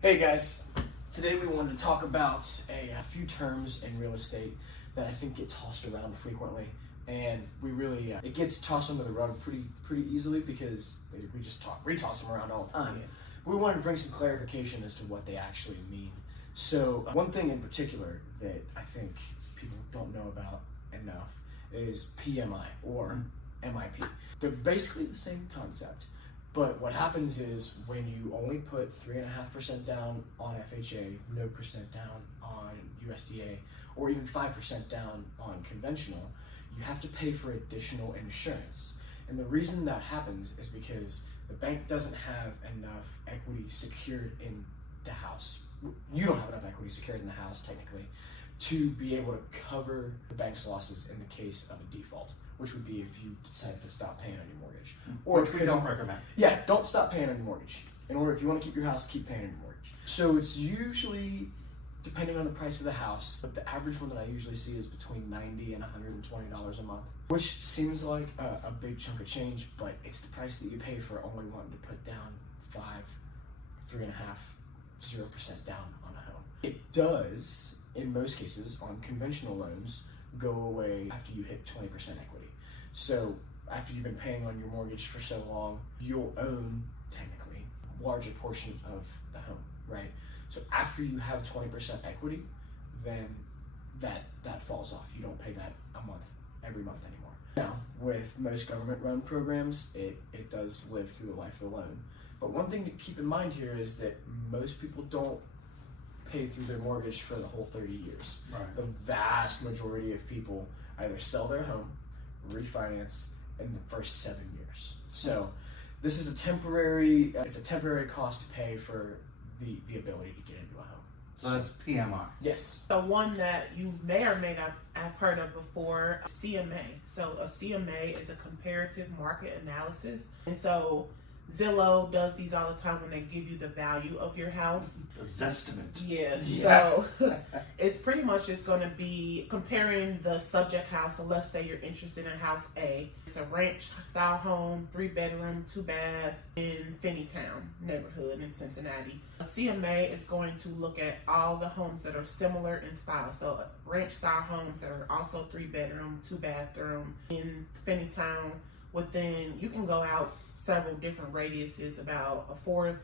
Hey guys, today we wanted to talk about a few terms in real estate that I think get tossed around frequently, and we really it gets tossed under the rug pretty easily because we just retoss them around all the time. Yeah. But we wanted to bring some clarification as to what they actually mean. So one thing in particular that I think people don't know about enough is PMI or MIP. They're basically the same concept. But what happens is when you only put 3.5% down on FHA, no percent down on USDA, or even 5% down on conventional, you have to pay for additional insurance. And the reason that happens is because the bank doesn't have enough equity secured in the house. You don't have enough equity secured in the house, technically, to be able to cover the bank's losses in the case of a default, which would be if you decide to stop paying on your mortgage. Or which we don't recommend. Yeah, don't stop paying on your mortgage. In order, if you want to keep your house, keep paying on your mortgage. So it's usually, depending on the price of the house, but the average one that I usually see is between $90 and $120 a month, which seems like a big chunk of change, but it's the price that you pay for only wanting to put down 3.5%, 0% down on a home. It does, in most cases, on conventional loans, go away after you hit 20% equity. So after you've been paying on your mortgage for so long, you'll own, technically, a larger portion of the home, right? So after you have 20% equity, then that falls off. You don't pay that every month anymore. Now, with most government-run programs, it does live through the life of the loan. But one thing to keep in mind here is that most people don't pay through their mortgage for the whole 30 years. Right. The vast majority of people either sell their home, refinance in the first 7 years. So this is a temporary cost to pay for the ability to get into a home. So that's PMI. Yes. The one that you may or may not have heard of before, CMA. So a CMA is a comparative market analysis. And so Zillow does these all the time when they give you the value of your house. The Zestimate. Yeah. Yeah. So it's pretty much just going to be comparing the subject house. So let's say you're interested in house A. It's a ranch style home, 3-bedroom, 2-bath in Finneytown neighborhood in Cincinnati. A CMA is going to look at all the homes that are similar in style. So ranch style homes that are also 3-bedroom, 2-bathroom in Finneytown. Within, you can go out several different radiuses, about a fourth,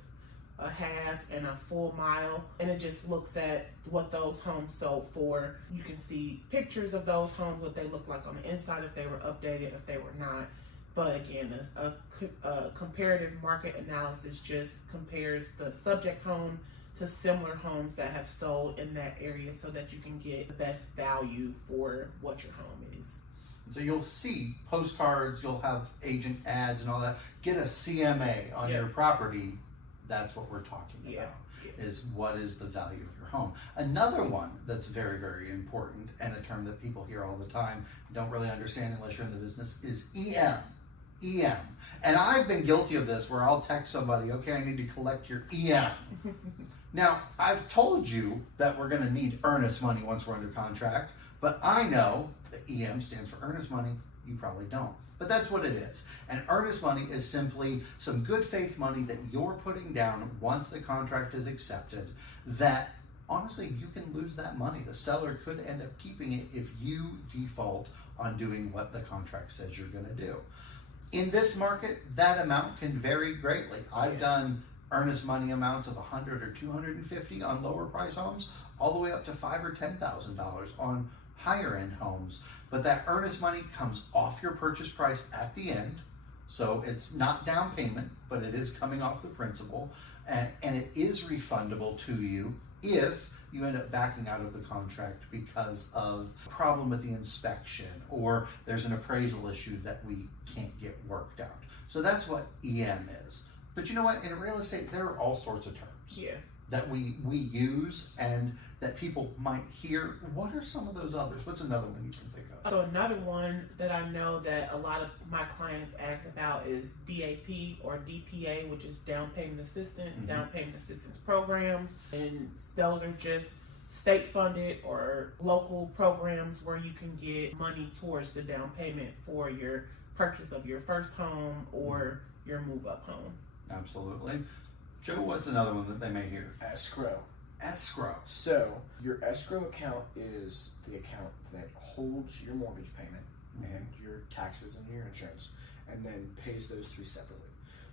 a half, and a full mile, and it just looks at what those homes sold for. You can see pictures of those homes, what they look like on the inside, if they were updated, if they were not. But again, a comparative market analysis just compares the subject home to similar homes that have sold in that area so that you can get the best value for what your home is. So you'll see postcards, you'll have agent ads and all that. Get a CMA on your property. That's what we're talking about, is what is the value of your home. Another one that's very, very important, and a term that people hear all the time, don't really understand unless you're in the business, is EM. EM. And I've been guilty of this where I'll text somebody, okay, I need to collect your EM. Now, I've told you that we're going to need earnest money once we're under contract, but I know that EM stands for earnest money. You probably don't. But that's what it is. And earnest money is simply some good faith money that you're putting down once the contract is accepted, that honestly, you can lose that money. The seller could end up keeping it if you default on doing what the contract says you're going to do. In this market, that amount can vary greatly. I've done earnest money amounts of $100 or $250 on lower price homes, all the way up to $5,000 or $10,000 on higher end homes. But that earnest money comes off your purchase price at the end. So it's not down payment, but it is coming off the principal, and it is refundable to you if you end up backing out of the contract because of a problem with the inspection or there's an appraisal issue that we can't get worked out. So that's what EM is. But you know what? In real estate, there are all sorts of terms that we use and that people might hear. What are some of those others? What's another one you can think of? So another one that I know that a lot of my clients ask about is DAP or DPA, which is down payment assistance, down payment assistance programs. And those are just state funded or local programs where you can get money towards the down payment for your purchase of your first home or your move up home. Absolutely. Joe, what's another one that they may hear? Escrow. Escrow. So your escrow account is the account that holds your mortgage payment and your taxes and your insurance, and then pays those three separately.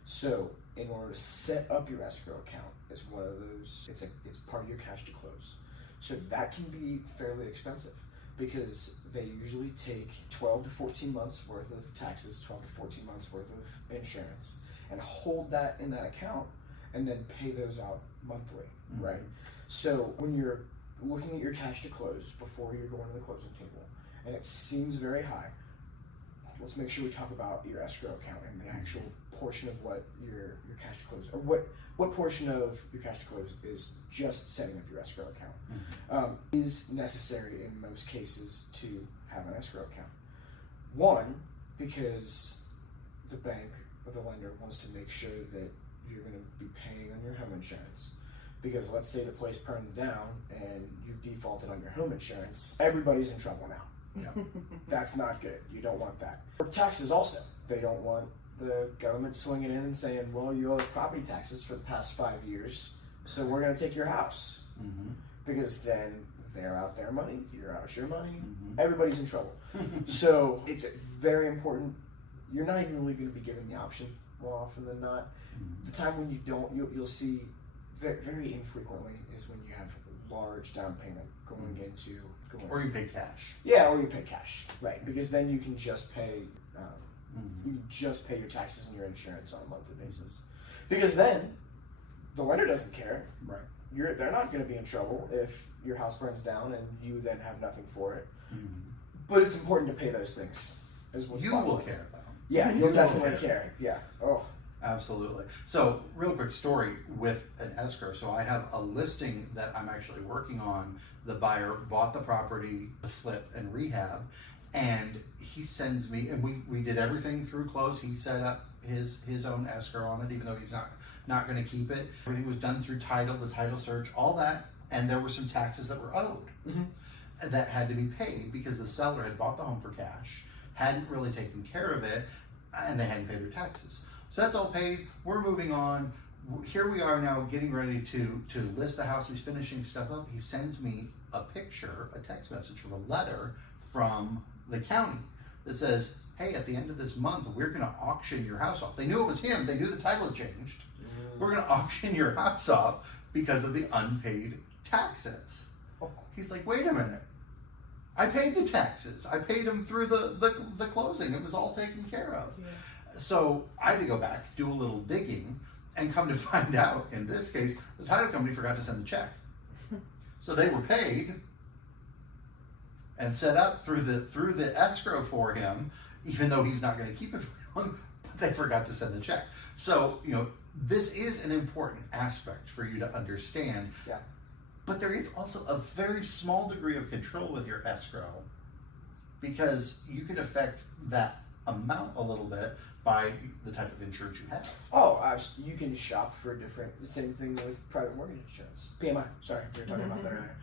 So in order to set up your escrow account, it's one of those. It's part of your cash to close. So that can be fairly expensive because they usually take 12 to 14 months worth of taxes, 12 to 14 months worth of insurance, and hold that in that account, and then pay those out monthly, right? So when you're looking at your cash to close before you're going to the closing table, and it seems very high, let's make sure we talk about your escrow account and the actual portion of what your cash to close, or what portion of your cash to close is just setting up your escrow account. Is necessary in most cases to have an escrow account. One, because the bank or the lender wants to make sure that you're going to be paying on your home insurance. Because let's say the place burns down and you've defaulted on your home insurance, everybody's in trouble now. That's not good. You don't want that. Or taxes also. They don't want the government swinging in and saying, well, you owe us property taxes for the past 5 years, so we're going to take your house. Because then they're out their money, you're out your money, everybody's in trouble. So it's very important. You're not even really going to be given the option more often than not. The time when you don't, you'll see very infrequently is when you have large down payment going into. Or you pay cash. Yeah, or you pay cash, right? Because then you can just pay. You can just pay your taxes and your insurance on a monthly basis. Because then the lender doesn't care. Right. They're not going to be in trouble if your house burns down and you then have nothing for it. But it's important to pay those things. You will care about. Yeah, you'll definitely care. Yeah. Oh. Absolutely. So, real quick story with an escrow. So, I have a listing that I'm actually working on. The buyer bought the property, the flip and rehab, and he sends me, and we did everything through close. He set up his own escrow on it, even though he's not going to keep it. Everything was done through title, the title search, all that, and there were some taxes that were owed that had to be paid because the seller had bought the home for cash, hadn't really taken care of it, and they hadn't paid their taxes. So that's all paid. We're moving on. Here we are now getting ready to list the house. He's finishing stuff up. He sends me a picture, a text message from a letter from the county that says, hey, at the end of this month, we're going to auction your house off. They knew it was him. They knew the title had changed. We're going to auction your house off because of the unpaid taxes. He's like, wait a minute. I paid the taxes. I paid them through the closing. It was all taken care of. Yeah. So I had to go back, do a little digging, and come to find out, in this case, the title company forgot to send the check. So they were paid and set up through the escrow for him, even though he's not going to keep it for long, but they forgot to send the check. So, this is an important aspect for you to understand. Yeah. But there is also a very small degree of control with your escrow because you can affect that amount a little bit by the type of insurance you have. Oh, you can shop for different. Same thing with private mortgage insurance. PMI. Sorry, we were talking about that earlier.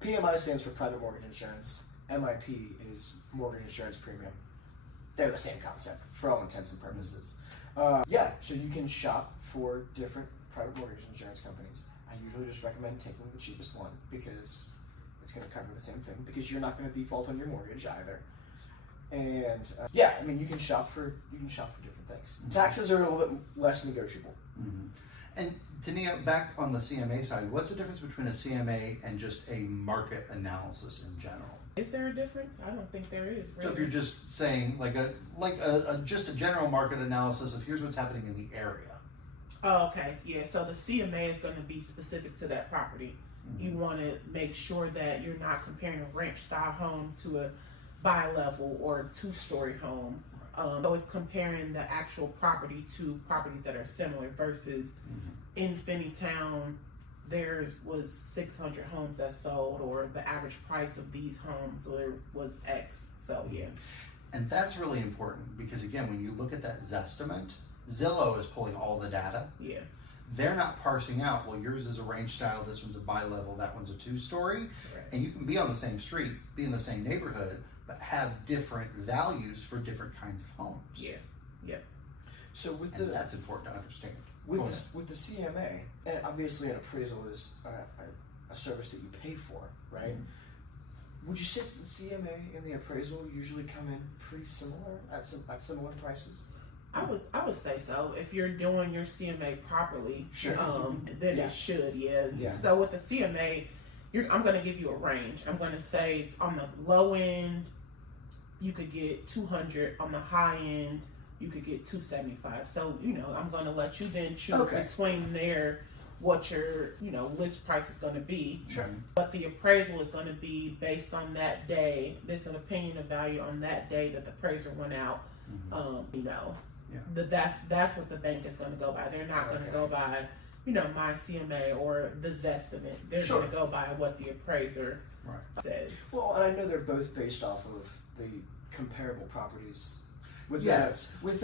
PMI stands for private mortgage insurance. MIP is mortgage insurance premium. They're the same concept for all intents and purposes. So you can shop for different private mortgage insurance companies. I usually just recommend taking the cheapest one because it's going to cover the same thing. Because you're not going to default on your mortgage either. And you can shop for different things. Taxes are a little bit less negotiable. And Tenia, back on the CMA side, what's the difference between a CMA and just a market analysis in general? Is there a difference? I don't think there is. Really. So if you're just saying just a general market analysis of here's what's happening in the area. Oh, okay. Yeah. So the CMA is going to be specific to that property. You want to make sure that you're not comparing a ranch style home to a bi-level or two-story home. So it's comparing the actual property to properties that are similar versus in Finneytown, there was 600 homes that sold, or the average price of these homes was X. So, yeah. And that's really important because, again, when you look at that Zestimate, Zillow is pulling all the data. Yeah. They're not parsing out, well, yours is a ranch style, this one's a bi-level, that one's a two-story. Right. And you can be on the same street, be in the same neighborhood, but have different values for different kinds of homes. Yeah. Yeah. So that's important to understand. with the CMA, and obviously an appraisal is a service that you pay for, right? Mm-hmm. Would you say that the CMA and the appraisal usually come in pretty similar at similar prices? I would say so. If you're doing your CMA properly, sure. Then it should, yeah. So with the CMA, I'm going to give you a range. I'm going to say on the low end, you could get 200. On the high end, you could get 275. So I'm going to let you then choose between what your list price is going to be. Sure. But the appraisal is going to be based on that day. There's an opinion of value on that day that the appraiser went out. That's what the bank is going to go by. They're not going to go by my CMA or the Zestimate. They're going to go by what the appraiser says. Well, and I know they're both based off of the comparable properties within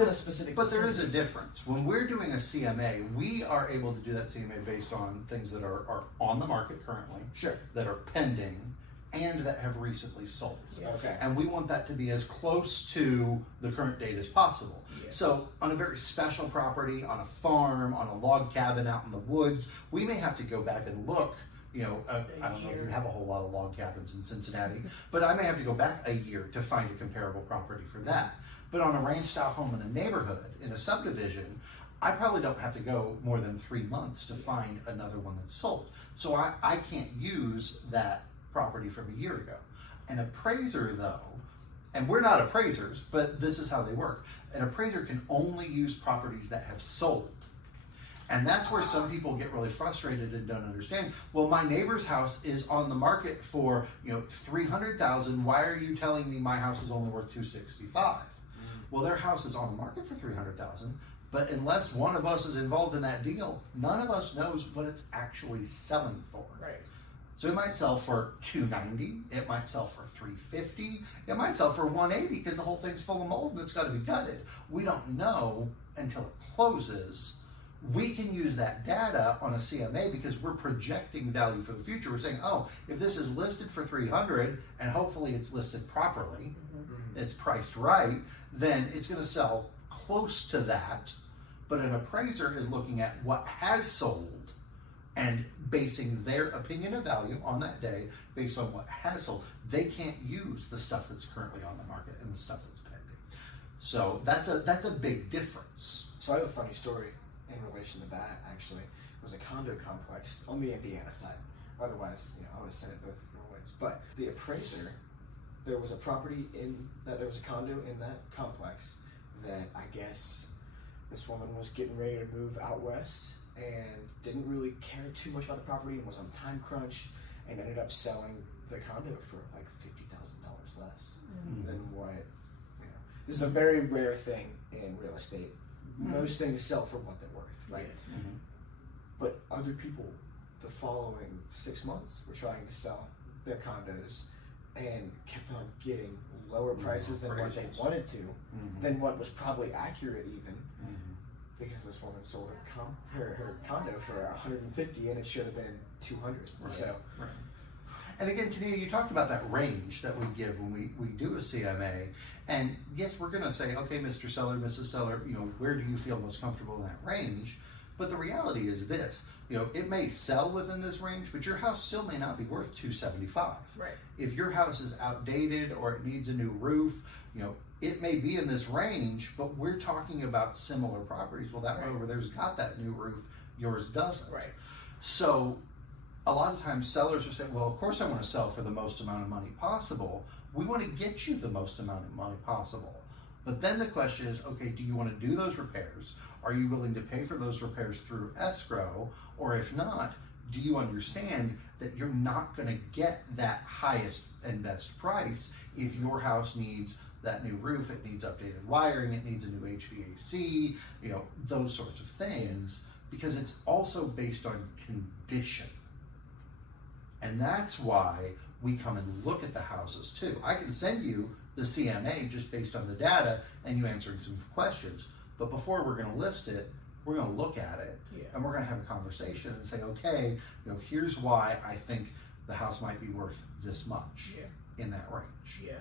a specific. But there is a difference. When we're doing a CMA, we are able to do that CMA based on things that are on the market currently, that are pending, and that have recently sold. Okay. And we want that to be as close to the current date as possible. Yeah. So on a very special property, on a farm, on a log cabin out in the woods, we may have to go back and look. I don't know if you have a whole lot of log cabins in Cincinnati, but I may have to go back a year to find a comparable property for that. But on a ranch-style home in a neighborhood, in a subdivision, I probably don't have to go more than 3 months to find another one that's sold. So I can't use that property from a year ago. An appraiser, though, and we're not appraisers, but this is how they work. An appraiser can only use properties that have sold. And that's where some people get really frustrated and don't understand. Well, my neighbor's house is on the market for $300,000. Why are you telling me my house is only worth $265,000? Well, their house is on the market for $300,000, but unless one of us is involved in that deal, none of us knows what it's actually selling for. Right. So it might sell for $290. It might sell for $350. It might sell for $180 because the whole thing's full of mold and it's got to be gutted. We don't know until it closes. We can use that data on a CMA because we're projecting value for the future. We're saying, if this is listed for $300 and hopefully it's listed properly, it's priced right, then it's going to sell close to that. But an appraiser is looking at what has sold and basing their opinion of value on that day based on what has sold. They can't use the stuff that's currently on the market and the stuff that's pending. So that's a big difference. So I have a funny story in relation to that, actually. It was a condo complex on the Indiana side. Otherwise, I would have sent it both ways. But the appraiser, there was a there was a condo in that complex that I guess this woman was getting ready to move out west and didn't really care too much about the property and was on a time crunch and ended up selling the condo for like $50,000 less than what, This is a very rare thing in real estate. Most things sell for what they're worth, right? But other people, the following 6 months, were trying to sell their condos and kept on getting lower prices than what they wanted to, than what was probably accurate even. Because this woman sold her condo for $150 and it should have been $200. Right. So, and again, Tenia, you talked about that range that we give when we do a CMA. And yes, we're going to say, okay, Mr. Seller, Mrs. Seller, where do you feel most comfortable in that range? But the reality is this, it may sell within this range, but your house still may not be worth $275,000. Right. If your house is outdated or it needs a new roof, it may be in this range, but we're talking about similar properties. Well, that one over there's got that new roof, yours doesn't. Right. So a lot of times sellers are saying, well, of course I want to sell for the most amount of money possible. We want to get you the most amount of money possible. But then the question is, okay, do you want to do those repairs? Are you willing to pay for those repairs through escrow? Or if not, do you understand that you're not going to get that highest and best price if your house needs that new roof, it needs updated wiring, it needs a new HVAC, those sorts of things, because it's also based on condition. And that's why we come and look at the houses too. I can send you the CMA just based on the data and you answering some questions, but before we're going to list it, we're going to look at it and we're going to have a conversation and say, okay, here's why I think the house might be worth this much in that range. Yeah.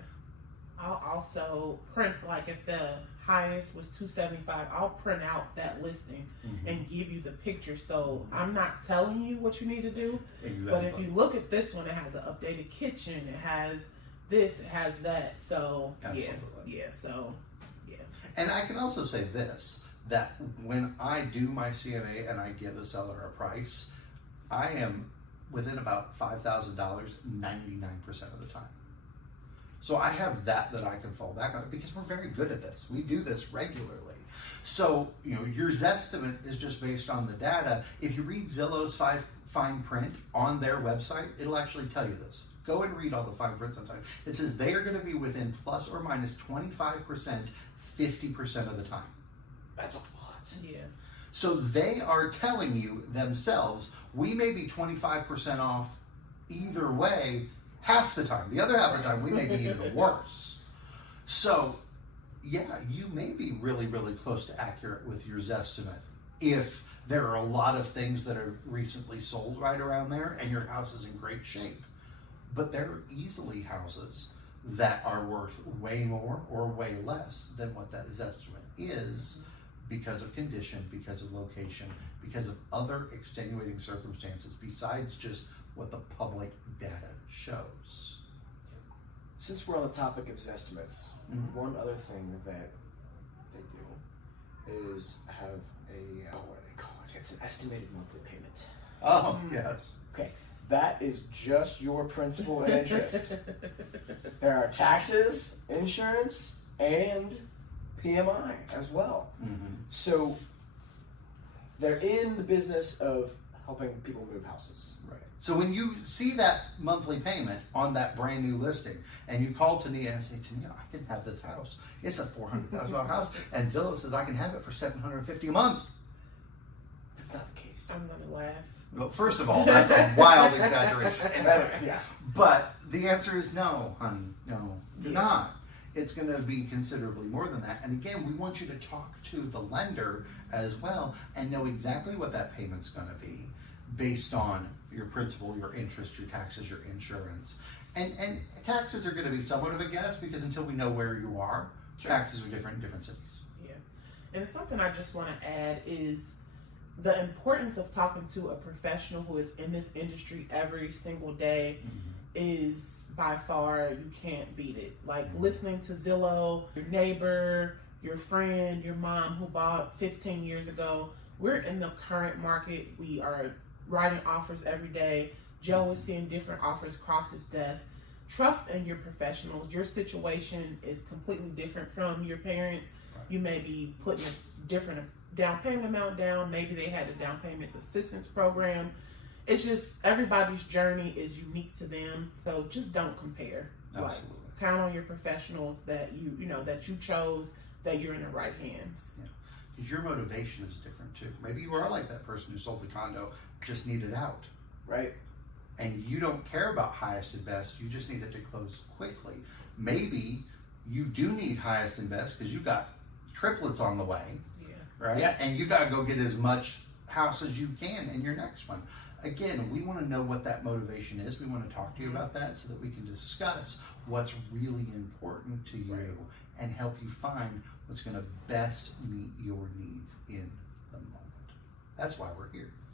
I'll also print, like if the highest was $275, I'll print out that listing and give you the picture. So I'm not telling you what you need to do. Exactly. But if you look at this one, it has an updated kitchen. It has this. It has that. So Absolutely. yeah. So yeah. And I can also say this, that when I do my CMA and I give the seller a price, I am within about $5,000 99% of the time. So I have that I can fall back on because we're very good at this. We do this regularly. So, your Zestimate is just based on the data. If you read Zillow's fine print on their website, it'll actually tell you this. Go and read all the fine print sometimes. It says they are going to be within plus or minus 25%, 50% of the time. That's a lot. Yeah. So they are telling you themselves, we may be 25% off either way half the time. The other half of the time, we may be even worse. So, yeah, you may be really, really close to accurate with your Zestimate if there are a lot of things that are recently sold right around there and your house is in great shape. But there are easily houses that are worth way more or way less than what that Zestimate is because of condition, because of location, because of other extenuating circumstances besides just what the public data shows. Since we're on the topic of Zestimates, one other thing that they do is have what do they call it? It's an estimated monthly payment. Oh, yes. Okay, that is just your principal and interest. There are taxes, insurance, and PMI as well. So they're in the business of helping people move houses. Right. So when you see that monthly payment on that brand new listing and you call Tenia and say, Tenia, I can have this house. It's a $400,000 house. And Zillow says I can have it for $750 a month. That's not the case. I'm gonna laugh. Well, first of all, that's a wild exaggeration. Yeah. But the answer is no, honey. No, you're not. It's going to be considerably more than that. And again, we want you to talk to the lender as well and know exactly what that payment's going to be based on your principal, your interest, your taxes, your insurance. And taxes are going to be somewhat of a guess because until we know where you are, taxes are different in different cities. Yeah. And something I just want to add is the importance of talking to a professional who is in this industry every single day is by far, you can't beat it. Like listening to Zillow, your neighbor, your friend, your mom who bought 15 years ago. We're in the current market. We are writing offers every day. Joe is seeing different offers across his desk. Trust in your professionals. Your situation is completely different from your parents. Right. You may be putting a different down payment amount down. Maybe they had a down payments assistance program. It's just everybody's journey is unique to them. So just don't compare. Absolutely. Like, count on your professionals that that you chose, that you're in the right hands. Yeah. Because your motivation is different too. Maybe you are like that person who sold the condo, just needed out. Right. And you don't care about highest and best, you just need it to close quickly. Maybe you do need highest and best because you got triplets on the way. Yeah. Right? Yeah. And you got to go get as much house as you can in your next one. Again, we want to know what that motivation is. We want to talk to you about that so that we can discuss what's really important to you and help you find what's going to best meet your needs in the moment. That's why we're here.